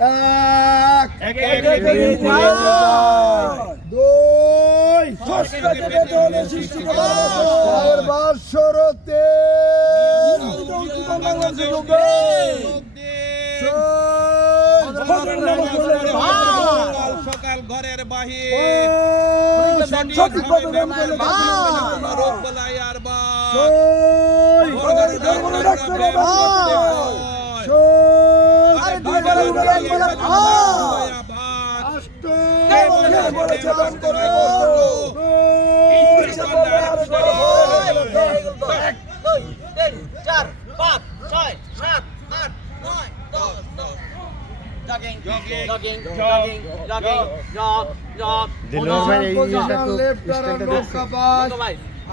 এক দুই চারবার সরতে সকাল ঘরের বাহির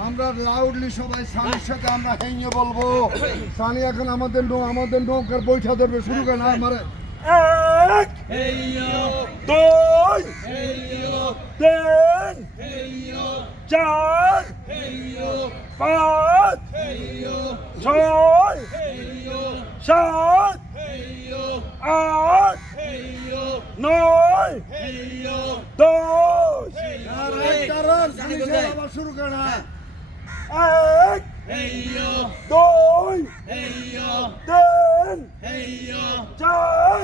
আমরা লাউডলি সবাই সানির সাথে আমরা হেঁয়ে বলবো। সানি এখন আমাদের নৌকার বৈঠা ধরবে, শুরু করে না আমারে। এক দুই তিন চার পাঁচ ছয় সাত আট নয় দশ। আবার শুরু করে না। এক দুই তিন চার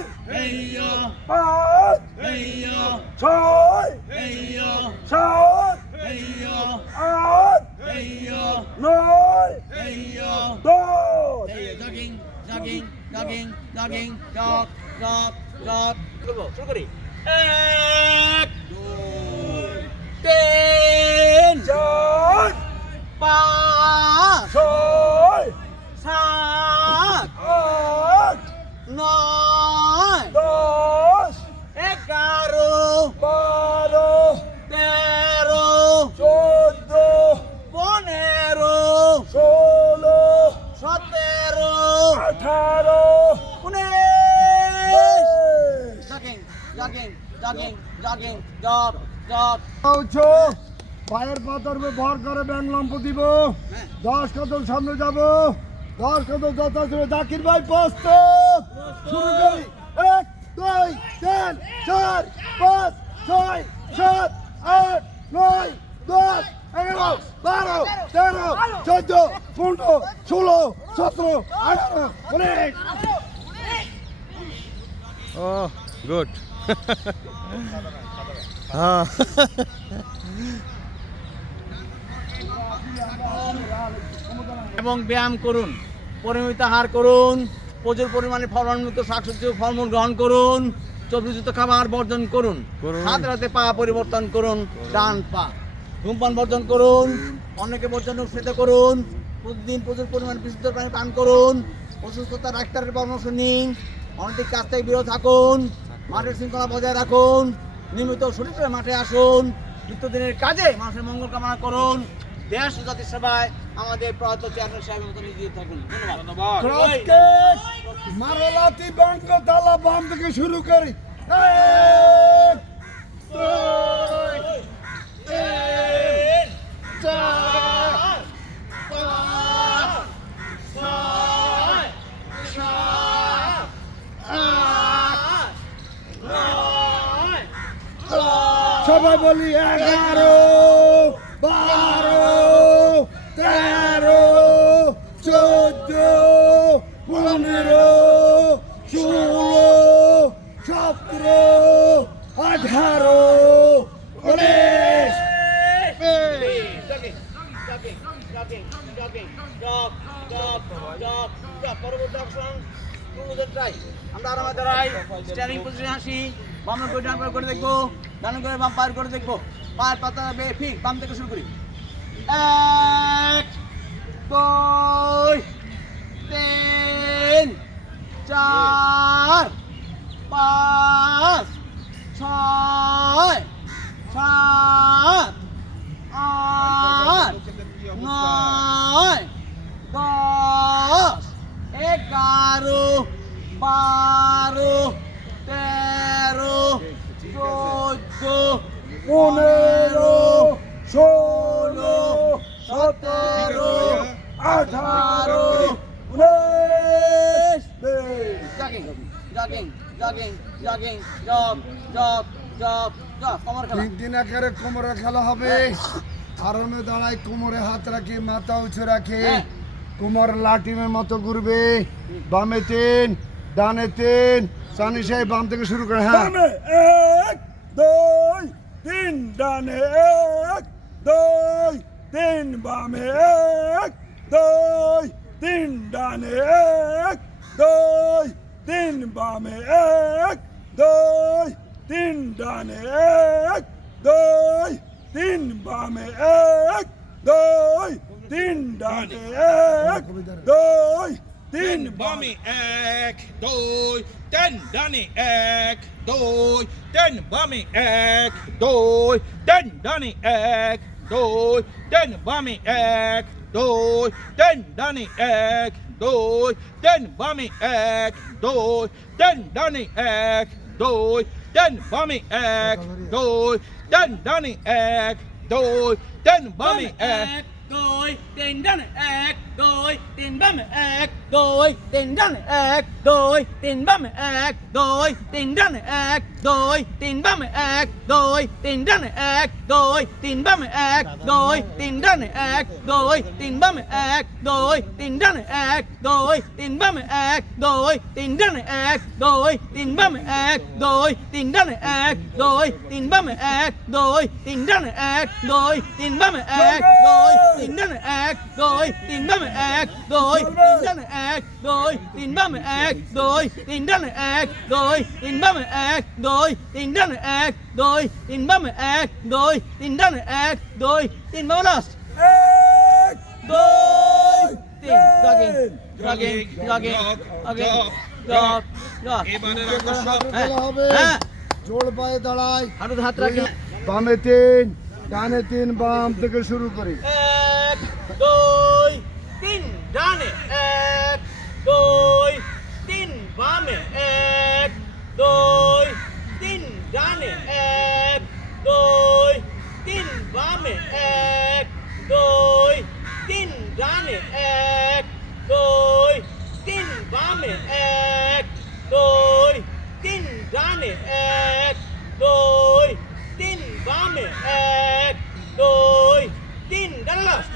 পাঁচ ছয় সাত আট নয় দশ। শুরু করি। এক তিন চার পাঁচ ছয় সাত আট নয় দশ 11 বারো 13 14 15 ষোলো 17 18 jogging jog উঠো, পায়ের পাথর ভর করে ব্যাং লম্প দিব। 10 কদম সামনে যাব, 10 কদম যথাসময়ে। জাকির ভাই প্রস্তুত, শুরু করি। 1 2 3 4 5 6 7 8 9 10 11 12 13 14 15 16 17 18 19। Oh, good. এবং ব্যায়াম করুন, পরিমিত আহার করুন, প্রচুর পরিমাণে ফলনযুক্ত শাকসবজি ফলমূল গ্রহণ করুন, চর্বিযুক্ত খাবার বর্জন করুন, হাত রাতে পা পরিবর্তন করুন, ডান পা। ধূমপান বর্জন করুন, অনেকে বর্জন সেটা করুন, প্রতিদিন প্রচুর পরিমাণে বিশুদ্ধ পানি পান করুন, অসুস্থতা ডাক্তারের পরামর্শ নিন, অনৈতিক কাজ থেকে বিরত থাকুন, মাঠের শৃঙ্খলা বজায় রাখুন, নিয়মিত শরীরে মাঠে আসুন, নিত্যদিনের কাজে মানুষের মঙ্গল কামনা করুন। দেশ ও জাতির সেবায় আমাদের প্রয়াত চেয়ারম্যান সাহেবের মতো নিয়োজিত থাকুন। ধন্যবাদ। মারলাতি বাঙ্ক তালা বাম থেকে শুরু করি। 1 2 3 4 5 6 7 8 9 সবাই বলি 11 12 13 14 15 16 17 18 আমরা আরামে দাঁড়াই, স্ট্যান্ডিং পজিশনে আসি, বাম করে ডান করে দেখবো, ডান করে বাম পায়ের করে দেখবো, পায়ের পাতা ঠিক বাম থেকে শুরু করি। 1 2 3 4 5 6 7 8 9 10 11 12 13 14 15 16 17 18 19। jogging jogging jogging jug jug jug jug কমর খেলা 3 দিন আকারে কোমরে খেলা হবে আরামে দাঁড়ায় কোমরে হাত রাখি মাথা উঁচু রাখি কোমর লাটিমের মতো ঘুরবে বামে 3 ডানে 3 সানি সাহেব বাম থেকে শুরু করে হ্যাঁ বামে 1 2 3 ডানে 1 2 3 বামে 1 2 3 ডানে 1 2 3 বামে 1 2 3 ডানে 1 2 3 বামে 1 2 3 ডানে 1 2 3 বামে 1 2 3 ডানে 1 2 3 বামে 1 2 3 ডানে 1 2 3 বামে 1 2 3 ডানে 1 2 3 বামে 1 2 3 ডানে 1 2 3 বামে 1 2 3 ডানে 1 2 3 বামে 1 đôi tiền đan ek đôi tiền băm ek đôi tiền đan ek đôi tiền băm ek đôi tiền đan ek đôi tiền băm ek đôi tiền đan ek đôi tiền băm ek đôi tiền đan ek đôi tiền băm ek đôi tiền đan ek đôi tiền băm ek đôi tiền đan ek đôi tiền băm ek đôi tiền đan ek đôi tiền băm ek đôi tiền đan ek đôi tiền băm ek đôi tiền đan ek đôi tiền băm ek đôi tiền đan ek đôi tiền băm ek đôi tiền đan ek đôi tiền băm ek đôi tiền đan ek đôi tiền băm ek đôi tiền đan ek đôi tiền băm last đôi tiền jogging jogging jogging jog jog এবারের আকর্ষণ খেলা হবে হ্যাঁ জোড় পায়ে দাঁড়ায় হাঁটু হাত রাখি বামে 3 ডানে 3 বাম থেকে শুরু করি এক দুই তিন ডানে এক দুই তিন বামে এক দুই তিন ডানে এক দুই তিন বামে এক দুই তিন ডানে এক দুই তিন বামে এক দুই তিন ডানে এক দুই তিন বামে এক দুই তিন ডান লাস্ট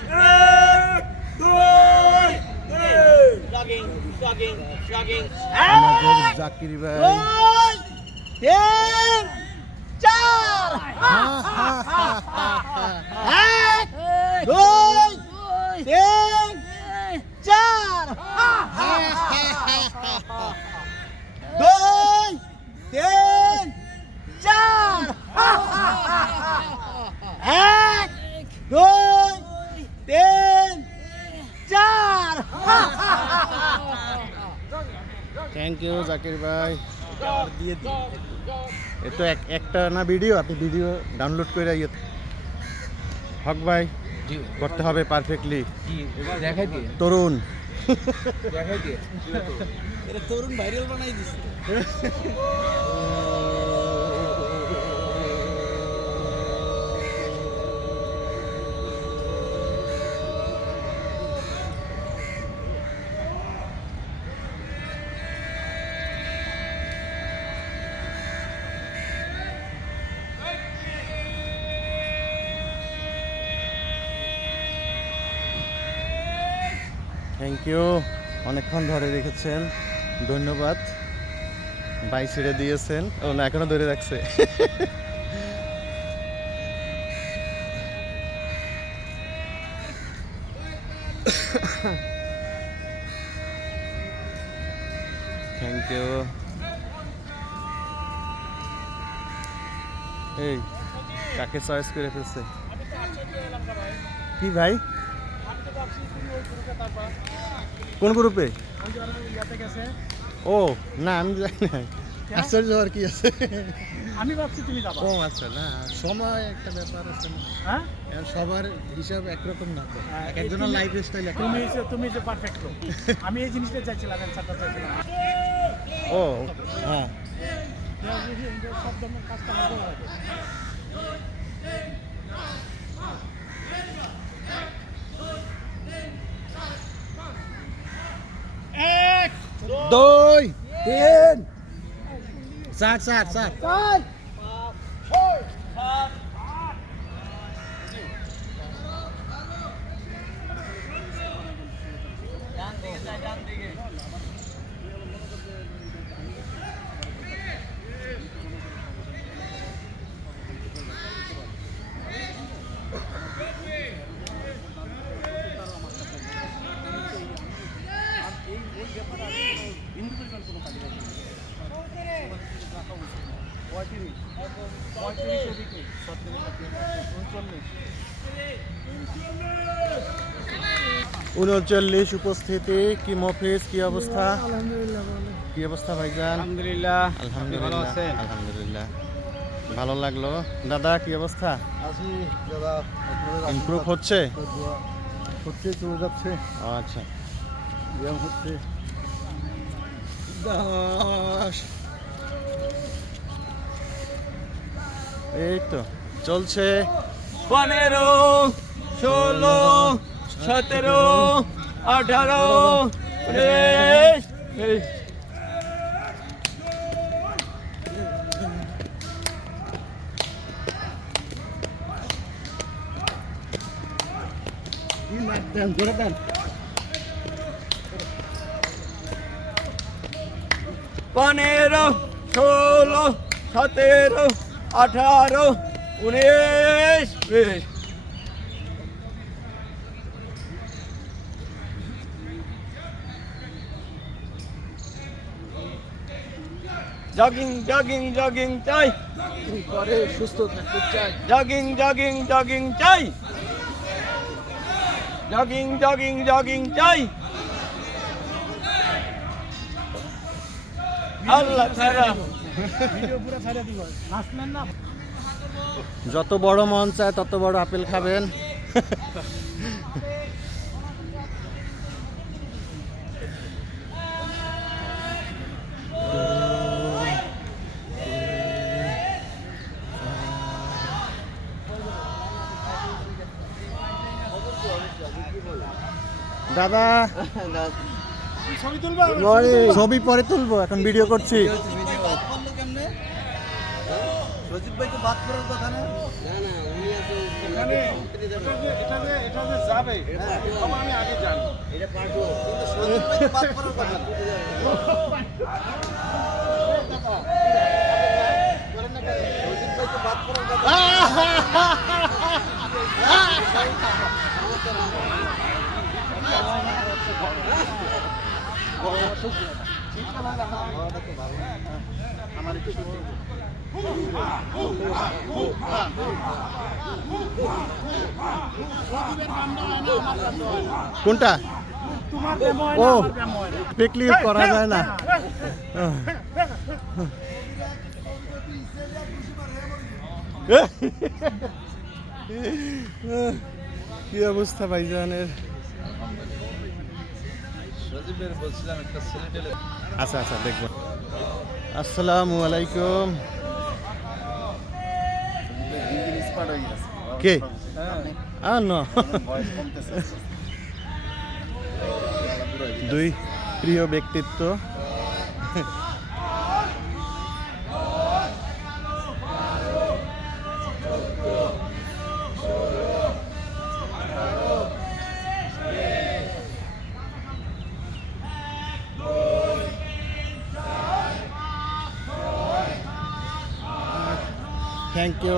এক দুই তিন jogging jogging আমাদের জাকির ভাই তিন চার এক দুই তিন চার দুই তিন চার এক দুই তিন চার থ্যাংক ইউ জাকির ভাই এ তো একটা না ভিডিও আপনি ভিডিও ডাউনলোড করে ইয়ে হক ভাই করতে হবে পারফেক্টলি দেখাই দিয়ে তরুণ দেখাই দিয়ে এটা তরুণ ভাইরাল বানাই দিছে থ্যাংক ইউ অনেকক্ষণ ধরে রেখেছেন ধন্যবাদ ভাই ছেড়ে দিয়েছেন ও না এখনো ধরে রাখছে থ্যাংক ইউ এই কাকে চয়েস করে ফেলছে কি ভাই কোন গ্রুপে ও না আমি জানি না আশ্চর্য হওয়ার কি আছে আমি ভাবছি তুমি যাবা ও আচ্ছা না সময় একটা ব্যাপার আছে না হ্যাঁ আর সবার হিসাব একরকম না তো একজনের লাইফ স্টাইল তুমি যে পারফেক্ট আমি এই জিনিসটা চাইছিলাম অ্যান্সারটা চাইছিলাম ও হ্যাঁ শব্দ কাজটা ভালো লাগে দুই তিন চার চার চার চার ছয় উনচল্লিশ উপস্থিতি কি মফিজ কি অবস্থা আলহামদুলিল্লাহ ভালো কি অবস্থা ভাইজান আলহামদুলিল্লাহ আলহামদুলিল্লাহ আলহামদুলিল্লাহ ভালো লাগলো দাদা কি অবস্থা আসি দাদা আপনাদের ইমপ্রুভ হচ্ছে দোয়া হচ্ছে চলে যাচ্ছে আচ্ছা ব্যায়াম হচ্ছে এই তো চলছে 15 16 17 18 19 দেন জোরে দেন 15 16 17 18 19 20 জগিং জগিং জগিং চাই পরে সুস্থ থাকতে চাই জগিং জগিং জগিং চাই জগিং জগিং জগিং চাই আল্লাহ ছাড়া ভিডিও পুরো ছাড়িয়ে দিব নাচলেন না যত বড় মন চায় তত বড় আপেল খাবেন দাদা ছবি তুলবা ছবি পরে তুলবো এখন ভিডিও করছি রজিত ভাই তো বাদ করার কথা না এটা যে যাবে আমি আগে জানি রজিত ভাই তো বাদ করার কথা না রজিত ভাই তো বাদ করার কথা কোনটা তোমার ব্যায়াম হয় ও না আমার ব্যায়াম হয় না পিকলি করা যায় না কি অবস্থা ভাইজানের আচ্ছা আচ্ছা দেখবো আসসালামু আলাইকুম কে না দুই প্রিয় ব্যক্তিত্ব থ্যাংক ইউ